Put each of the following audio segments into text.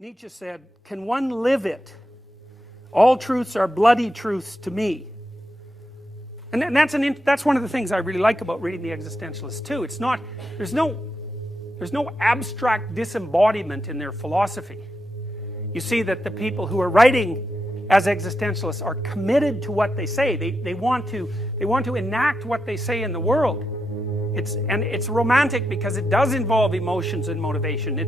Nietzsche said, "Can one live it? All truths are bloody truths to me." And that's one of the things I really like about reading the existentialists too. It's not, there's no abstract disembodiment in their philosophy. You see that the people who are writing as existentialists are committed to what they say. They want to enact what they say in the world. It's romantic because it does involve emotions and motivation.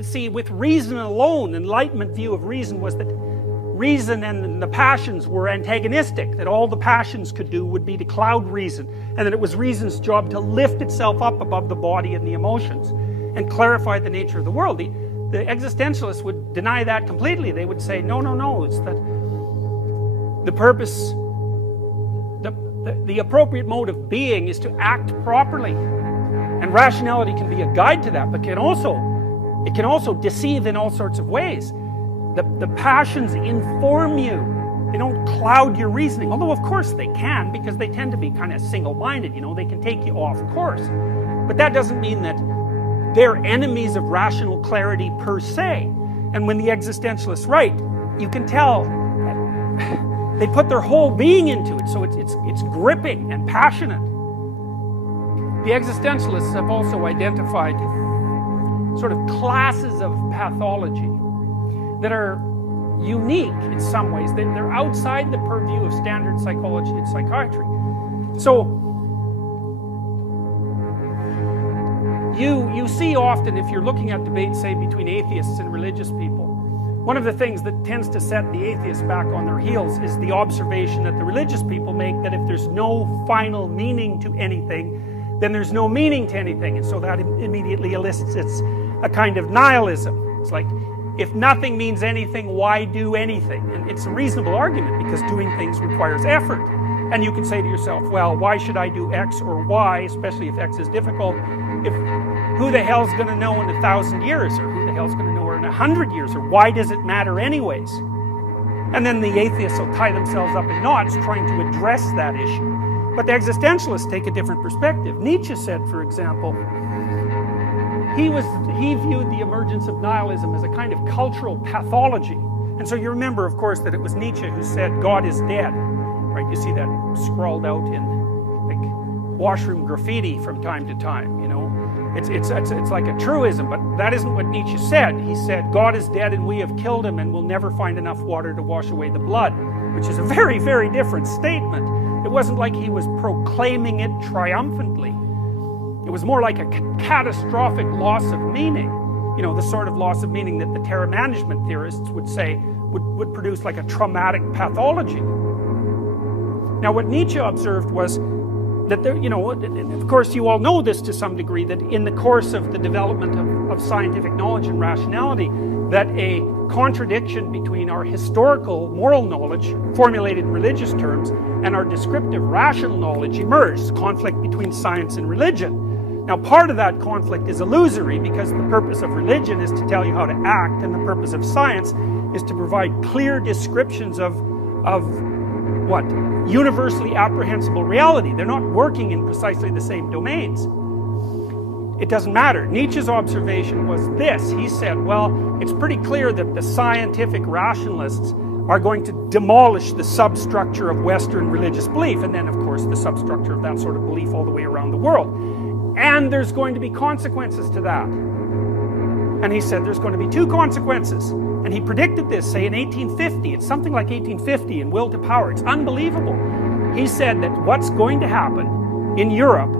See, with reason alone, Enlightenment view of reason was that reason and the passions were antagonistic, that all the passions could do would be to cloud reason, and that it was reason's job to lift itself up above the body and the emotions and clarify the nature of the world. The existentialists would deny that completely. They would say, no, it's that the purpose, the appropriate mode of being is to act properly, and rationality can be a guide to that, but it can also deceive in all sorts of ways. The passions inform you. They don't cloud your reasoning, although of course they can, because they tend to be kind of single-minded, they can take you off course. But that doesn't mean that they're enemies of rational clarity per se. And when the existentialists write, you can tell they put their whole being into it, so it's gripping and passionate. The existentialists have also identified sort of classes of pathology that are unique in some ways. They're outside the purview of standard psychology and psychiatry. So you see often, if you're looking at debates, say, between atheists and religious people, one of the things that tends to set the atheists back on their heels is the observation that the religious people make, that if there's no final meaning to anything, then there's no meaning to anything, and so that immediately elicits a kind of nihilism. It's like, if nothing means anything, why do anything? And it's a reasonable argument, because doing things requires effort. And you can say to yourself, well, why should I do X or Y, especially if X is difficult, if who the hell's going to know in 1,000 years, or who the hell's going to know in 100 years, or why does it matter anyways? And then the atheists will tie themselves up in knots trying to address that issue. But the existentialists take a different perspective. Nietzsche said, for example, he viewed the emergence of nihilism as a kind of cultural pathology. And so you remember, of course, that it was Nietzsche who said, God is dead. Right? You see that scrawled out in like washroom graffiti from time to time, It's like a truism, but that isn't what Nietzsche said. He said, God is dead and we have killed him, and we'll never find enough water to wash away the blood, which is a very, very different statement. It wasn't like he was proclaiming it triumphantly. It was more like a catastrophic loss of meaning. The sort of loss of meaning that the terror management theorists would say would produce like a traumatic pathology. Now, what Nietzsche observed was that there, of course you all know this to some degree, that in the course of the development of scientific knowledge and rationality, that a contradiction between our historical moral knowledge, formulated in religious terms, and our descriptive rational knowledge emerged, conflict between science and religion. Now, part of that conflict is illusory, because the purpose of religion is to tell you how to act, and the purpose of science is to provide clear descriptions of what? Universally apprehensible reality. They're not working in precisely the same domains. It doesn't matter. Nietzsche's observation was this. He said, well, it's pretty clear that the scientific rationalists are going to demolish the substructure of Western religious belief, and then, of course, the substructure of that sort of belief all the way around the world. And there's going to be consequences to that. And he said there's going to be two consequences. And he predicted this, say, in 1850. It's something like 1850 in Will to Power. It's unbelievable. He said that what's going to happen in Europe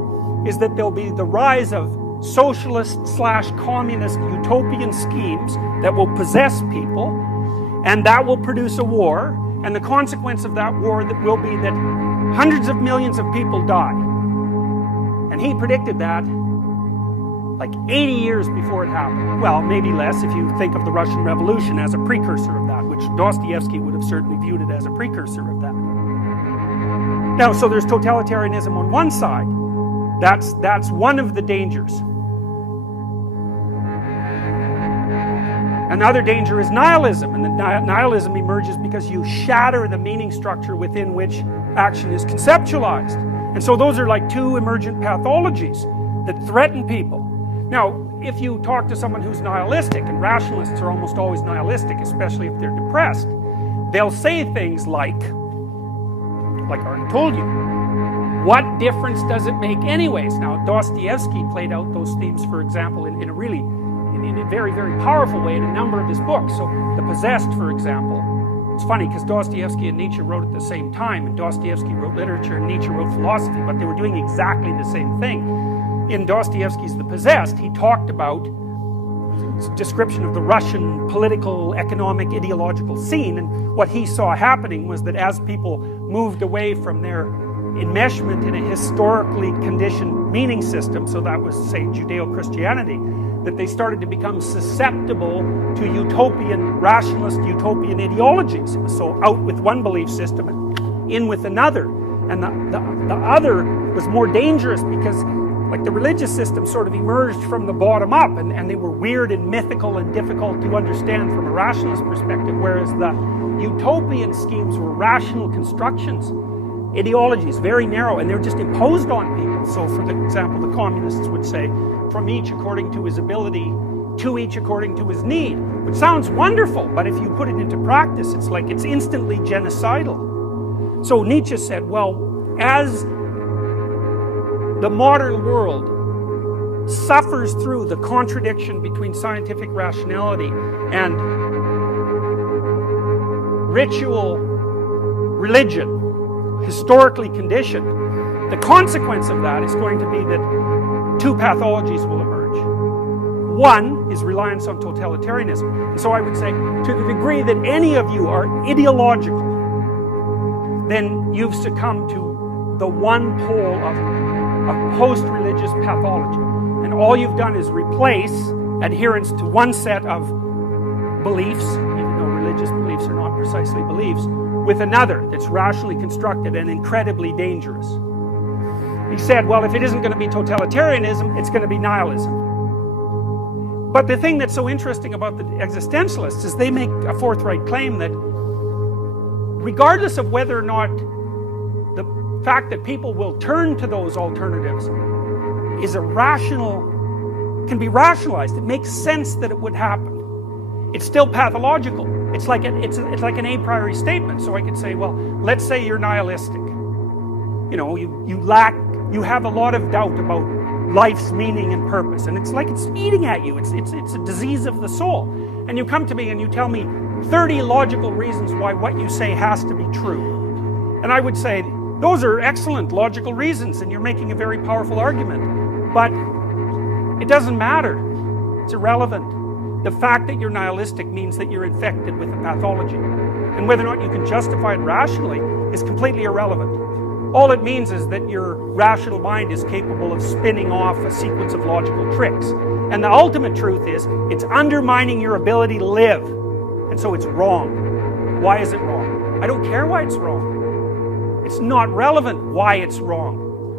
is that there'll be the rise of socialist/communist utopian schemes that will possess people, and that will produce a war, and the consequence of that war will be that hundreds of millions of people die. And he predicted that like 80 years before it happened. Well, maybe less if you think of the Russian Revolution as a precursor of that, which Dostoevsky would have certainly viewed it as a precursor of that. Now, so there's totalitarianism on one side. That's one of the dangers. Another danger is nihilism, and the nihilism emerges because you shatter the meaning structure within which action is conceptualized. And so those are like two emergent pathologies that threaten people. Now, if you talk to someone who's nihilistic, and rationalists are almost always nihilistic, especially if they're depressed, they'll say things like I already told you, what difference does it make anyways? Now, Dostoevsky played out those themes, for example, in a very, very powerful way in a number of his books. So, The Possessed, for example. It's funny, because Dostoevsky and Nietzsche wrote at the same time, and Dostoevsky wrote literature and Nietzsche wrote philosophy, but they were doing exactly the same thing. In Dostoevsky's The Possessed, he talked about a description of the Russian political, economic, ideological scene, and what he saw happening was that as people moved away from their enmeshment in a historically conditioned meaning system, so that was, say, Judeo-Christianity, that they started to become susceptible to utopian, rationalist utopian ideologies. So out with one belief system and in with another. And the other was more dangerous because, like, the religious system sort of emerged from the bottom up, and they were weird and mythical and difficult to understand from a rationalist perspective, whereas the utopian schemes were rational constructions, ideologies, very narrow, and they're just imposed on people. So, for example, the communists would say, from each according to his ability, to each according to his need, which sounds wonderful, but if you put it into practice, it's like it's instantly genocidal. So Nietzsche said, well, as the modern world suffers through the contradiction between scientific rationality and ritual religion, historically conditioned, the consequence of that is going to be that two pathologies will emerge. One is reliance on totalitarianism. And so I would say, to the degree that any of you are ideological, then you've succumbed to the one pole of post-religious pathology. And all you've done is replace adherence to one set of beliefs, even though religious beliefs are not precisely beliefs, with another that's rationally constructed and incredibly dangerous. He said, well, if it isn't going to be totalitarianism, it's going to be nihilism. But the thing that's so interesting about the existentialists is they make a forthright claim that regardless of whether or not the fact that people will turn to those alternatives is can be rationalized. It makes sense that it would happen. It's still pathological. It's like an a priori statement. So I could say, well, let's say you're nihilistic. You know, you have a lot of doubt about life's meaning and purpose, and it's like it's eating at you. It's a disease of the soul. And you come to me and you tell me 30 logical reasons why what you say has to be true. And I would say, those are excellent logical reasons, and you're making a very powerful argument. But it doesn't matter. It's irrelevant. The fact that you're nihilistic means that you're infected with a pathology. And whether or not you can justify it rationally is completely irrelevant. All it means is that your rational mind is capable of spinning off a sequence of logical tricks. And the ultimate truth is, it's undermining your ability to live. And so it's wrong. Why is it wrong? I don't care why it's wrong. It's not relevant why it's wrong.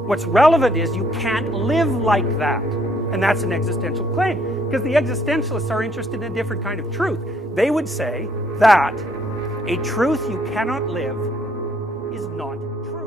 What's relevant is you can't live like that. And that's an existential claim. Because the existentialists are interested in a different kind of truth. They would say that a truth you cannot live is not true.